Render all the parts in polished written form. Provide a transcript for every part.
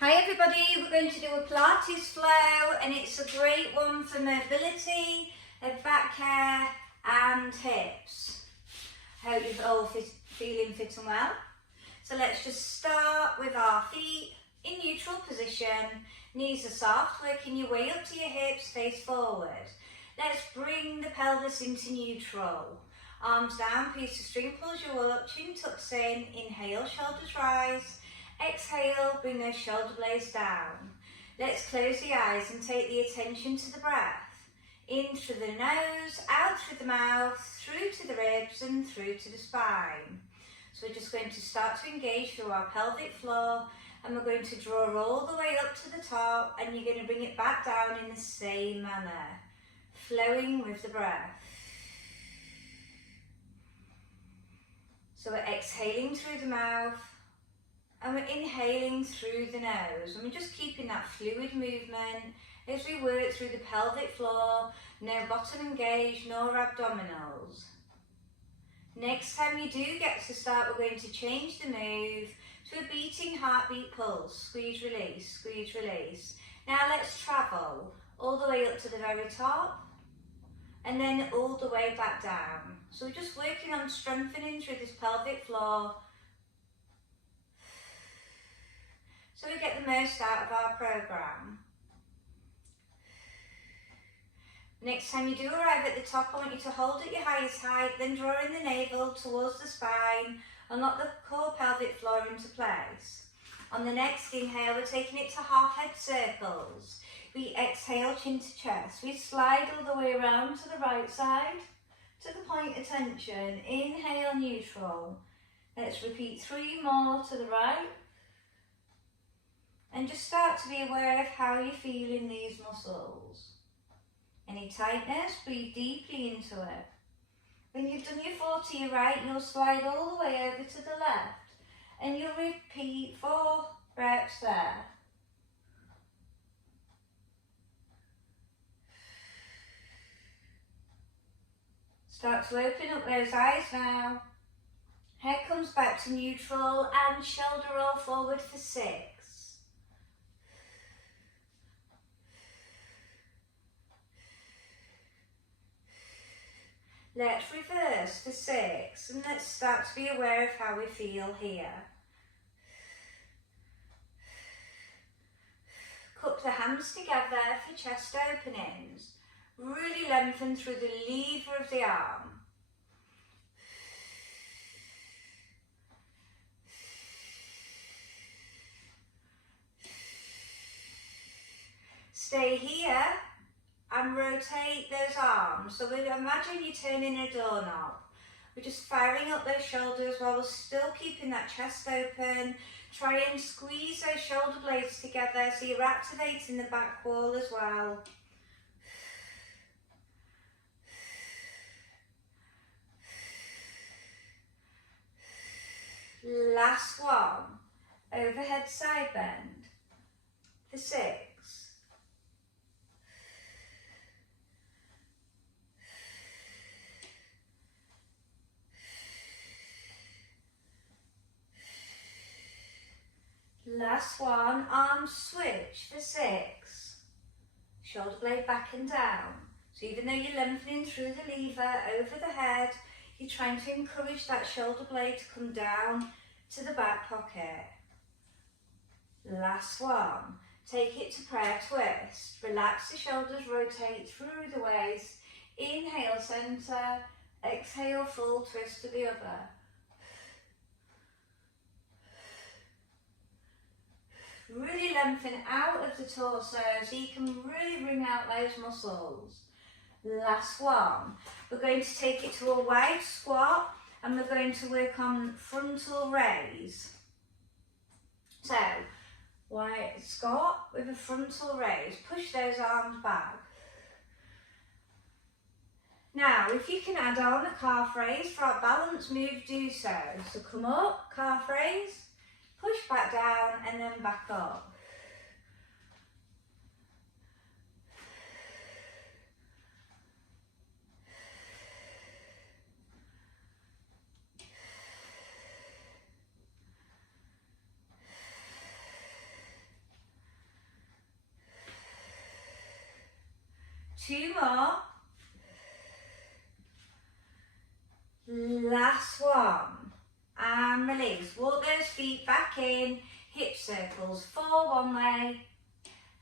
Hi everybody, we're going to do a Pilates flow and it's a great one for mobility, back care and hips. Hope you're all feeling fit and well. So let's just start with our feet in neutral position, knees are soft, working your way up to your hips, face forward. Let's bring the pelvis into neutral. Arms down, piece of string pulls you all up, chin tucks in, inhale, shoulders rise. Exhale, bring those shoulder blades down. Let's close the eyes and take the attention to the breath. In through the nose, out through the mouth, through to the ribs and through to the spine. So we're just going to start to engage through our pelvic floor and we're going to draw all the way up to the top and you're going to bring it back down in the same manner, flowing with the breath. So we're exhaling through the mouth, and we're inhaling through the nose, and we're just keeping that fluid movement as we work through the pelvic floor, no bottom engaged nor abdominals. Next time you do get to start, we're going to change the move to a beating heartbeat pulse. Squeeze, release, squeeze, release. Now let's travel all the way up to the very top and then all the way back down. So we're just working on strengthening through this pelvic floor so we get the most out of our program. Next time you do arrive at the top, I want you to hold at your highest height, then draw in the navel towards the spine and lock the core pelvic floor into place. On the next inhale, we're taking it to half head circles. We exhale, chin to chest. We slide all the way around to the right side, to the point of tension. Inhale, neutral. Let's repeat 3 more to the right. And just start to be aware of how you feel in these muscles. Any tightness, breathe deeply into it. When you've done your 4 to your right, you'll slide all the way over to the left. And you'll repeat 4 reps there. Start to open up those eyes now. Head comes back to neutral and shoulder roll forward for 6. Let's reverse for 6 and let's start to be aware of how we feel here. Cup the hands together for chest openings. Really lengthen through the lever of the arm. Stay here and rotate those arms. So we imagine you're turning a doorknob. We're just firing up those shoulders while we're still keeping that chest open. Try and squeeze those shoulder blades together so you're activating the back wall as well. Last one. Overhead side bend for 6. Last one, arms switch for 6. Shoulder blade back and down. So even though you're lengthening through the lever over the head, you're trying to encourage that shoulder blade to come down to the back pocket. Last one, take it to prayer twist. Relax the shoulders, rotate through the waist. Inhale, center. Exhale, full twist to the other. Really lengthen out of the torso so you can really bring out those muscles. Last one. We're going to take it to a wide squat and we're going to work on frontal raise. So, wide squat with a frontal raise. Push those arms back. Now, if you can add on a calf raise for our balance move, do so. So come up, calf raise. Push back down and then back up. 2 more. Last one. And release. Walk those feet back in. Hip circles. 4 one way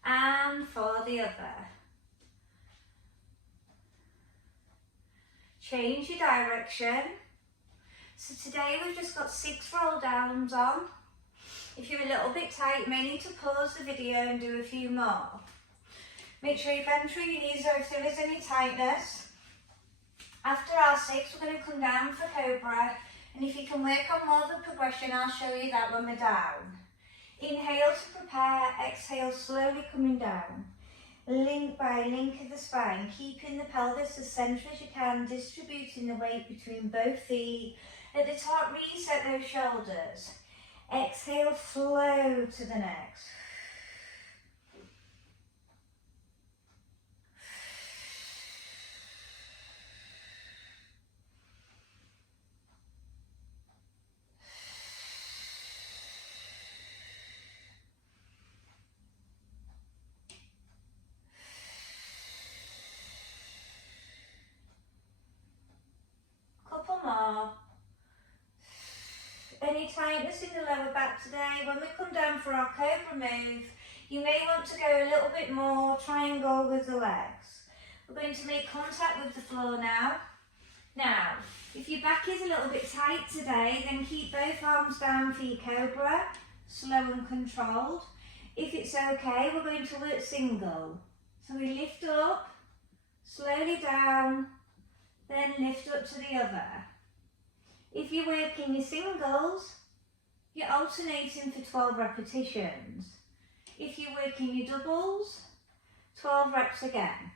and 4 the other. Change your direction. So today we've just got 6 roll downs on. If you're a little bit tight, you may need to pause the video and do a few more. Make sure you bend through your knees or if there is any tightness. After our 6, we're going to come down for Cobra. And if you can work on more of the progression, I'll show you that when we're down. Inhale to prepare, exhale slowly coming down. Link by link of the spine, keeping the pelvis as central as you can, distributing the weight between both feet. At the top, reset those shoulders. Exhale, flow to the next. Couple more. Any tightness in the lower back today? When we come down for our Cobra move, you may want to go a little bit more triangle with the legs. We're going to make contact with the floor now. Now, if your back is a little bit tight today, then keep both arms down for your Cobra, slow and controlled. If it's okay, we're going to work single. So we lift up, slowly down, then lift up to the other. If you're working your singles, you're alternating for 12 repetitions. If you're working your doubles, 12 reps again.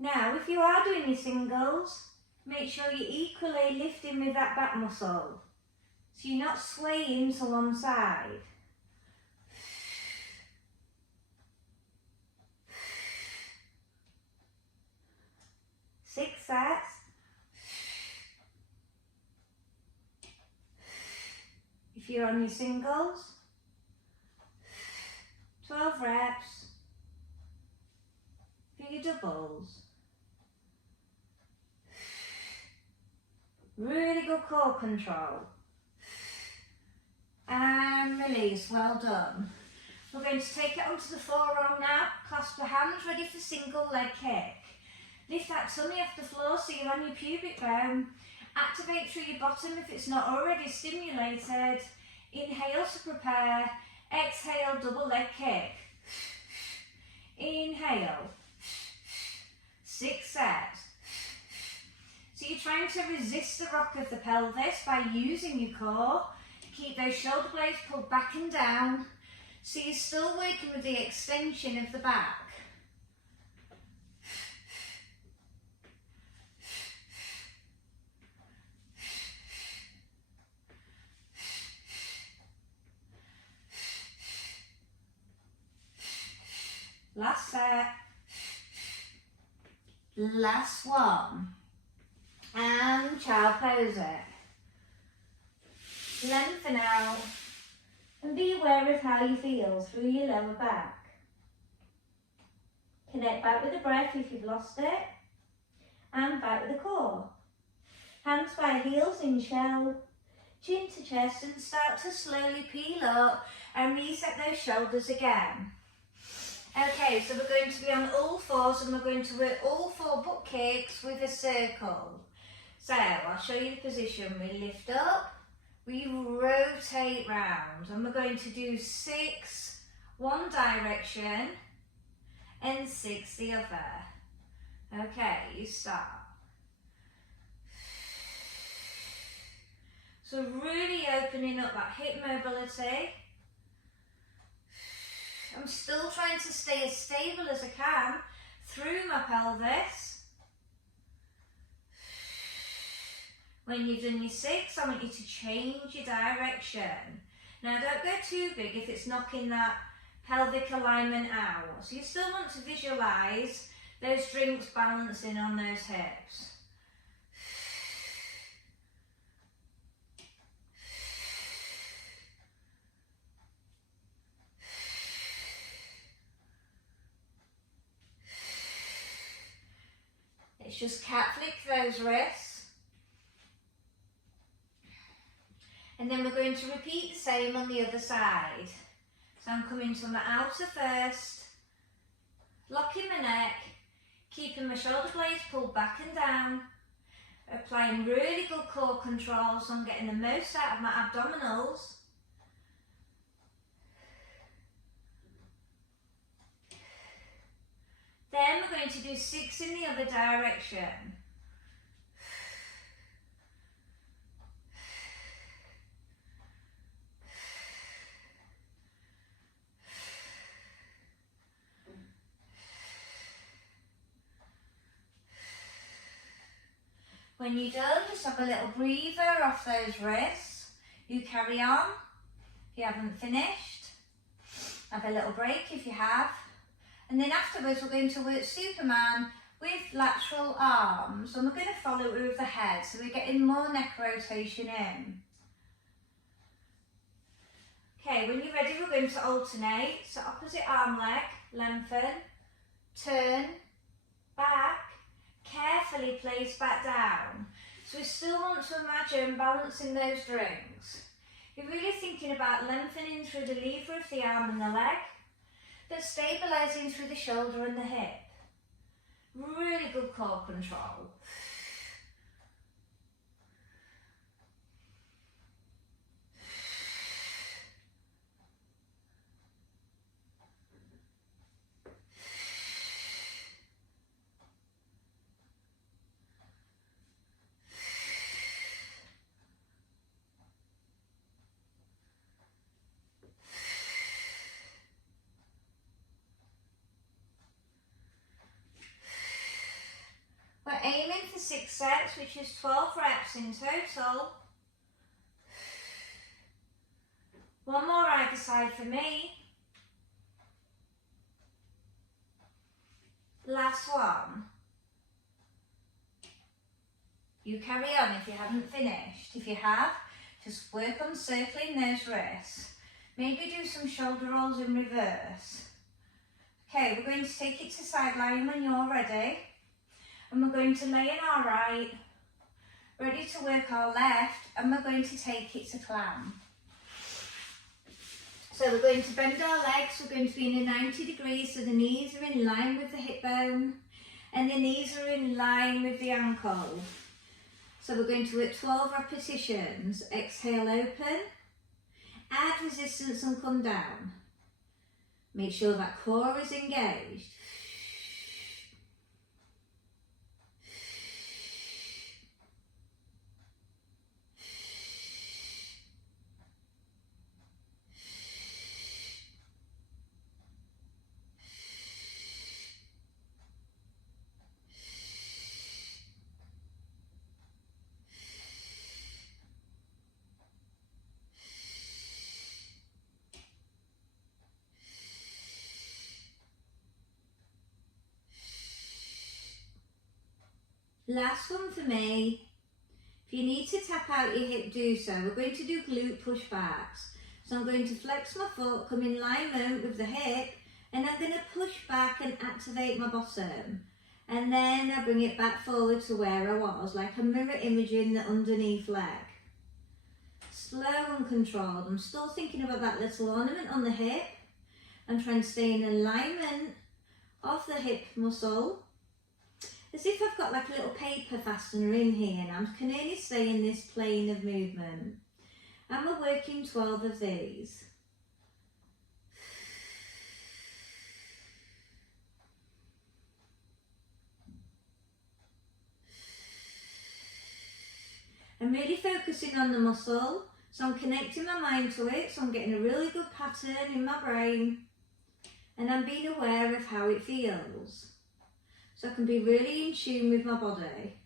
Now, if you are doing your singles, make sure you're equally lifting with that back muscle. So you're not swaying to one side. Six sets. If you're on your singles, 12 reps. For your doubles. Really good core control. And release, well done. We're going to take it onto the forearm now. Clasp the hands, ready for single leg kick. Lift that tummy off the floor so you're on your pubic bone. Activate through your bottom if it's not already stimulated. Inhale to prepare. Exhale, double leg kick. Inhale. 6 sets. So you're trying to resist the rock of the pelvis by using your core. Keep those shoulder blades pulled back and down. So you're still working with the extension of the back. Last set. Last one. And child pose it. Lengthen out and be aware of how you feel through your lower back. Connect back with the breath if you've lost it, and back with the core. Hands by heels in shell, chin to chest, and start to slowly peel up and reset those shoulders again. Okay, so we're going to be on all fours and we're going to work all 4 butt kicks with a circle. So I'll show you the position. We lift up, we rotate round, and we're going to do 6 one direction and 6 the other. Okay, you start. So really opening up that hip mobility. I'm still trying to stay as stable as I can through my pelvis. When you've done your 6, I want you to change your direction. Now don't go too big if it's knocking that pelvic alignment out. So you still want to visualise those drinks balancing on those hips. Let's just cat flick those wrists. And then we're going to repeat the same on the other side. So I'm coming to my outer first, locking my neck, keeping my shoulder blades pulled back and down, applying really good core control so I'm getting the most out of my abdominals. Then we're going to do 6 in the other direction. When you're done, just have a little breather off those wrists. You carry on if you haven't finished. Have a little break if you have. And then afterwards we're going to work Superman with lateral arms, and we're going to follow it with the head, so we're getting more neck rotation in. Okay, when you're ready we're going to alternate, so opposite arm leg, lengthen, turn, back, carefully place back down. So we still want to imagine balancing those drinks. You're really thinking about lengthening through the lever of the arm and the leg, but stabilising through the shoulder and the hip. Really good core control. We're aiming for 6 sets, which is 12 reps in total. One more either side for me. Last one. You carry on if you haven't finished. If you have, just work on circling those wrists. Maybe do some shoulder rolls in reverse. Okay, we're going to take it to side lying when you're ready. And we're going to lay in our right, ready to work our left, and we're going to take it to clam. So we're going to bend our legs, we're going to be in a 90 degrees, so the knees are in line with the hip bone, and the knees are in line with the ankle. So we're going to work 12 repetitions. Exhale, open, add resistance and come down. Make sure that core is engaged. Last one for me. If you need to tap out your hip, do so. We're going to do glute push backs. So I'm going to flex my foot, come in alignment with the hip, and I'm going to push back and activate my bottom. And then I bring it back forward to where I was, like I'm mirror imaging the underneath leg. Slow and controlled. I'm still thinking about that little ornament on the hip. I'm trying to stay in alignment of the hip muscle. As if I've got like a little paper fastener in here, and I can only stay in this plane of movement. And we're working 12 of these. I'm really focusing on the muscle, so I'm connecting my mind to it, so I'm getting a really good pattern in my brain, and I'm being aware of how it feels. So I can be really in tune with my body.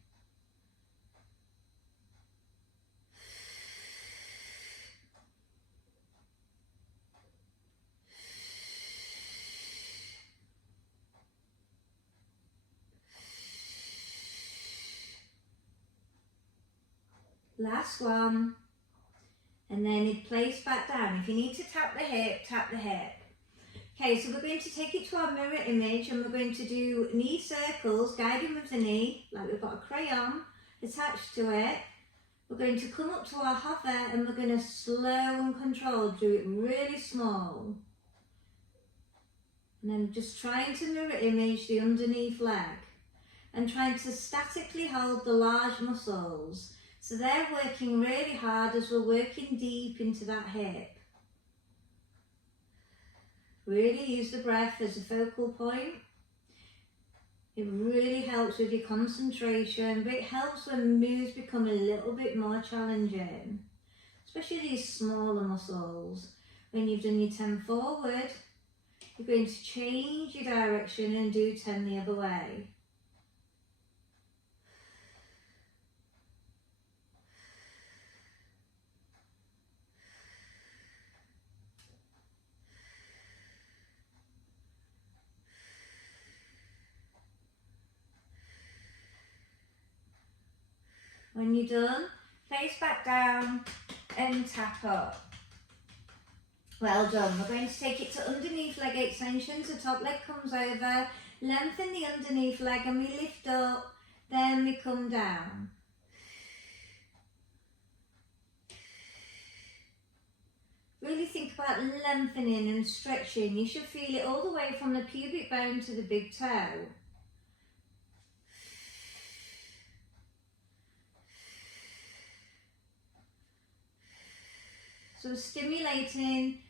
Last one. And then place back down. If you need to tap the hip, tap the hip. Okay, so we're going to take it to our mirror image and we're going to do knee circles, guiding with the knee, like we've got a crayon attached to it. We're going to come up to our hover and we're going to slow and controlled, do it really small. And then just trying to mirror image the underneath leg and trying to statically hold the large muscles. So they're working really hard as we're working deep into that hip. Really use the breath as a focal point. It really helps with your concentration, but it helps when moves become a little bit more challenging, especially these smaller muscles. When you've done your 10 forward, you're going to change your direction and do 10 the other way. When you're done, face back down and tap up. Well done. We're going to take it to underneath leg extensions. The top leg comes over, lengthen the underneath leg and we lift up, then we come down. Really think about lengthening and stretching. You should feel it all the way from the pubic bone to the big toe. So stimulating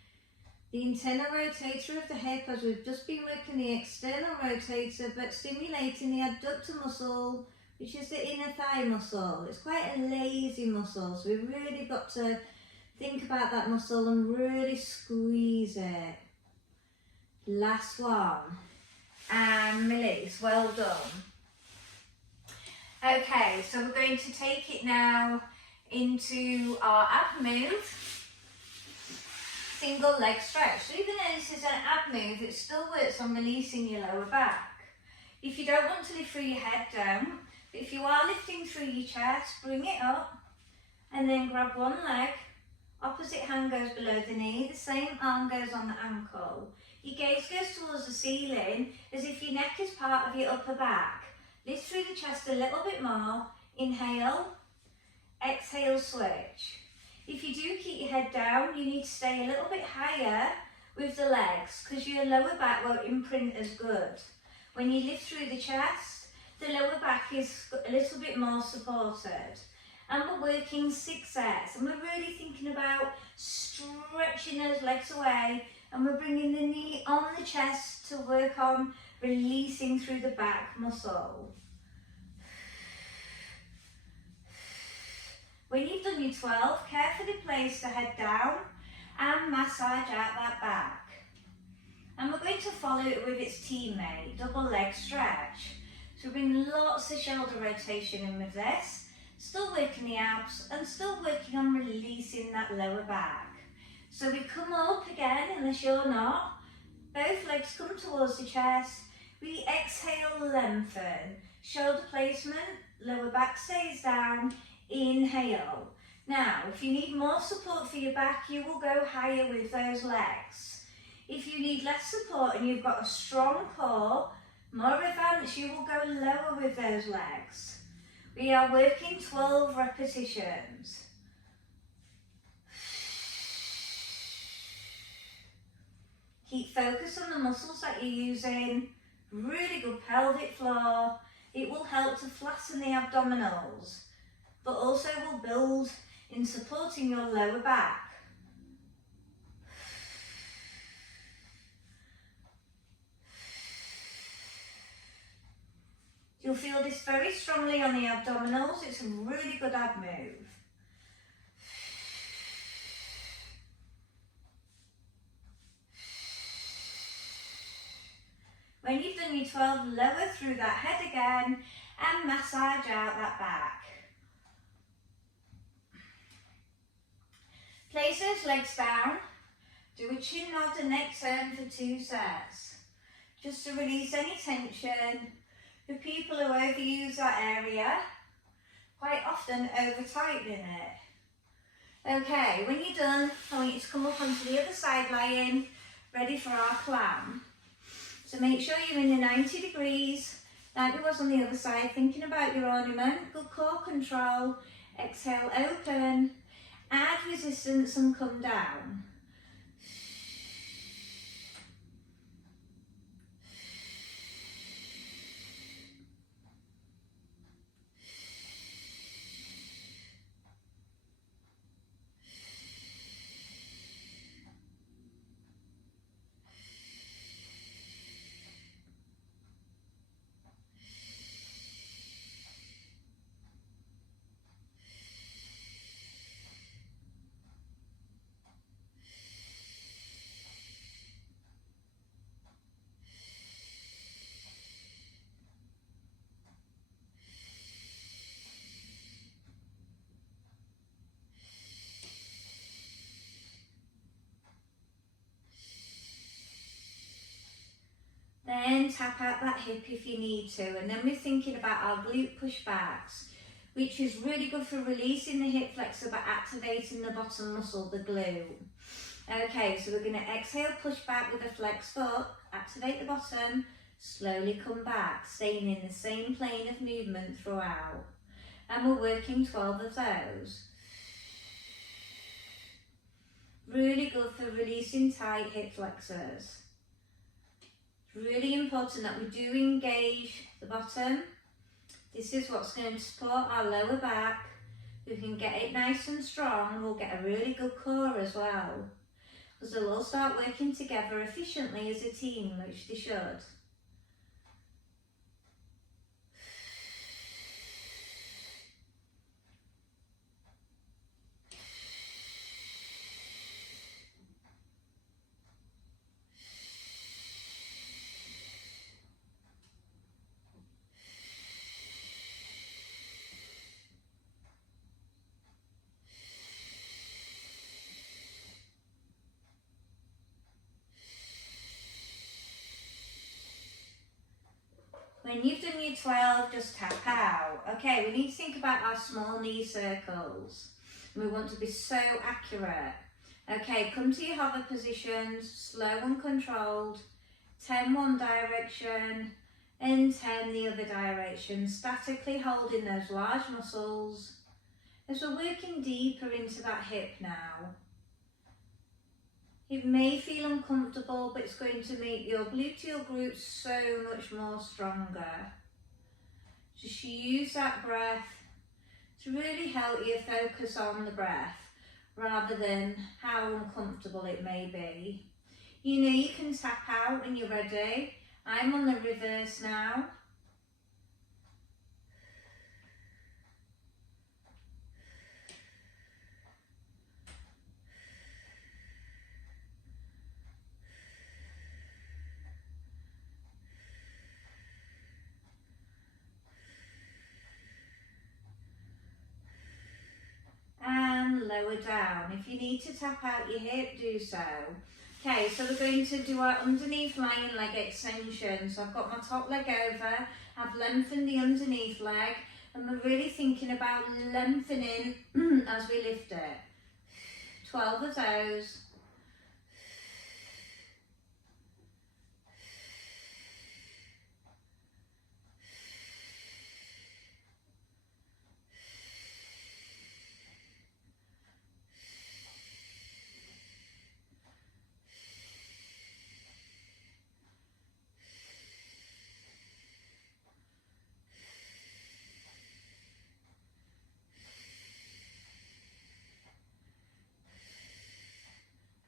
the internal rotator of the hip as we've just been working the external rotator, but stimulating the adductor muscle, which is the inner thigh muscle. It's quite a lazy muscle, so we've really got to think about that muscle and really squeeze it. Last one. And release. Well done. Okay, so we're going to take it now into our ab move. Single leg stretch. So even though this is an ab move, it still works on releasing your lower back. If you don't want to lift through your head down, but if you are lifting through your chest, bring it up and then grab one leg, opposite hand goes below the knee, the same arm goes on the ankle. Your gaze goes towards the ceiling as if your neck is part of your upper back. Lift through the chest a little bit more, inhale, exhale, switch. If you do keep your head down, you need to stay a little bit higher with the legs because your lower back won't imprint as good. When you lift through the chest, the lower back is a little bit more supported. And we're working 6 sets and we're really thinking about stretching those legs away and we're bringing the knee on the chest to work on releasing through the back muscle. When you've done your 12, carefully place the head down and massage out that back. And we're going to follow it with its teammate, double leg stretch. So we bring lots of shoulder rotation in with this, still working the abs and still working on releasing that lower back. So we come up again, unless you're not, both legs come towards the chest, we exhale, lengthen, shoulder placement, lower back stays down, inhale. Now, if you need more support for your back, you will go higher with those legs. If you need less support and you've got a strong core, more advanced, you will go lower with those legs. We are working 12 repetitions. Keep focus on the muscles that you're using. Really good pelvic floor. It will help to flatten the abdominals, but also will build in supporting your lower back. You'll feel this very strongly on the abdominals. It's a really good ab move. When you've done your 12, lower through that head again and massage out that back. Place those legs down. Do a chin nod and neck turn for 2 sets. Just to release any tension. For people who overuse that area, quite often over-tightening it. Okay, when you're done, I want you to come up onto the other side lying, ready for our clam. So make sure you're in the 90 degrees, like we was on the other side, thinking about your ornament. Good core control. Exhale, open, add resistance and come down. Then tap out that hip if you need to, and then we're thinking about our glute pushbacks, which is really good for releasing the hip flexor but activating the bottom muscle, the glute. Okay, so we're going to exhale, push back with a flex foot, activate the bottom, slowly come back, staying in the same plane of movement throughout. And we're working 12 of those. Really good for releasing tight hip flexors. Really important that we do engage the bottom. This is what's going to support our lower back. We can get it nice and strong, we'll get a really good core as well. Because they'll all start working together efficiently as a team, which they should. When you've done your 12, just tap out. Okay, we need to think about our small knee circles. We want to be so accurate. Okay, come to your hover positions, slow and controlled. 10 one direction and 10 the other direction. Statically holding those large muscles as we're working deeper into that hip now. It may feel uncomfortable, but it's going to make your gluteal glutes so much more stronger. Just use that breath to really help you focus on the breath rather than how uncomfortable it may be. You know you can tap out when you're ready. I'm on the reverse now. And lower down. If you need to tap out your hip, do so. Okay, so we're going to do our underneath lying leg extension. So I've got my top leg over, I've lengthened the underneath leg, and we're really thinking about lengthening as we lift it. 12 of those.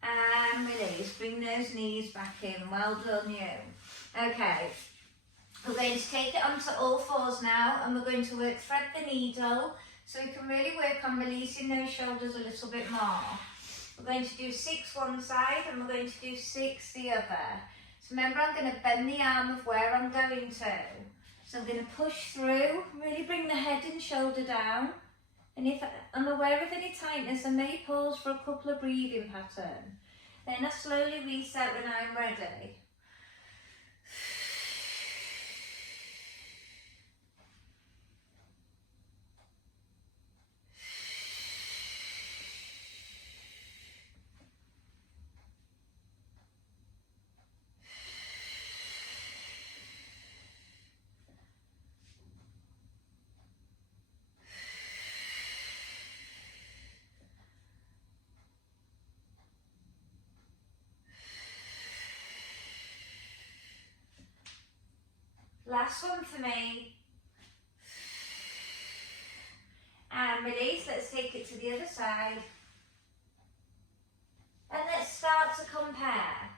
And release, bring those knees back in, well done you. Okay, we're going to take it onto all fours now and we're going to work thread the needle so we can really work on releasing those shoulders a little bit more. We're going to do 6 one side and we're going to do 6 the other. So remember, I'm going to bend the arm of where I'm going to. So I'm going to push through, really bring the head and shoulder down. And if I'm aware of any tightness, I may pause for a couple of breathing patterns. Then I slowly reset when I'm ready. Last one for me. And release. Let's take it to the other side. And let's start to compare.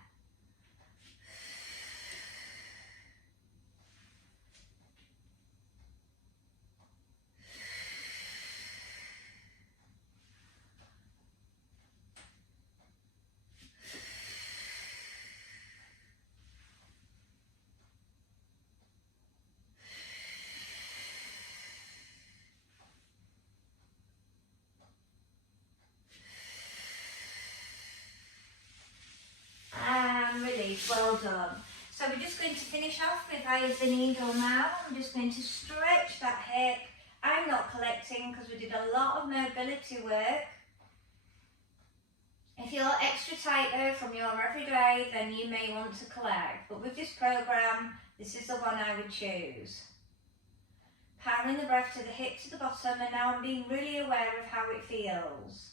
And release. Well done. So we're just going to finish off with eye of the needle now. I'm just going to stretch that hip. I'm not collecting because we did a lot of mobility work. If you're extra tight though from your everyday, then you may want to collect. But with this program, this is the one I would choose. Powering the breath to the hip to the bottom, and now I'm being really aware of how it feels.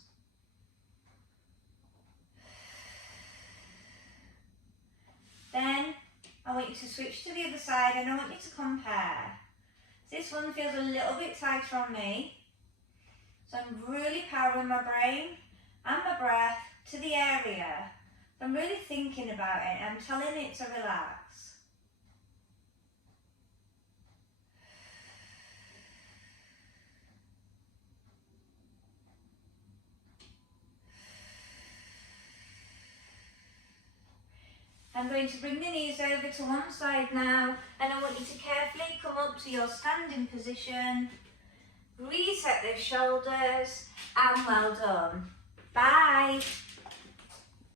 Then I want you to switch to the other side and I want you to compare. This one feels a little bit tighter on me. So I'm really powering my brain and my breath to the area. I'm really thinking about it. I'm telling it to relax. I'm going to bring the knees over to one side now, and I want you to carefully come up to your standing position. Reset those shoulders, and well done. Bye.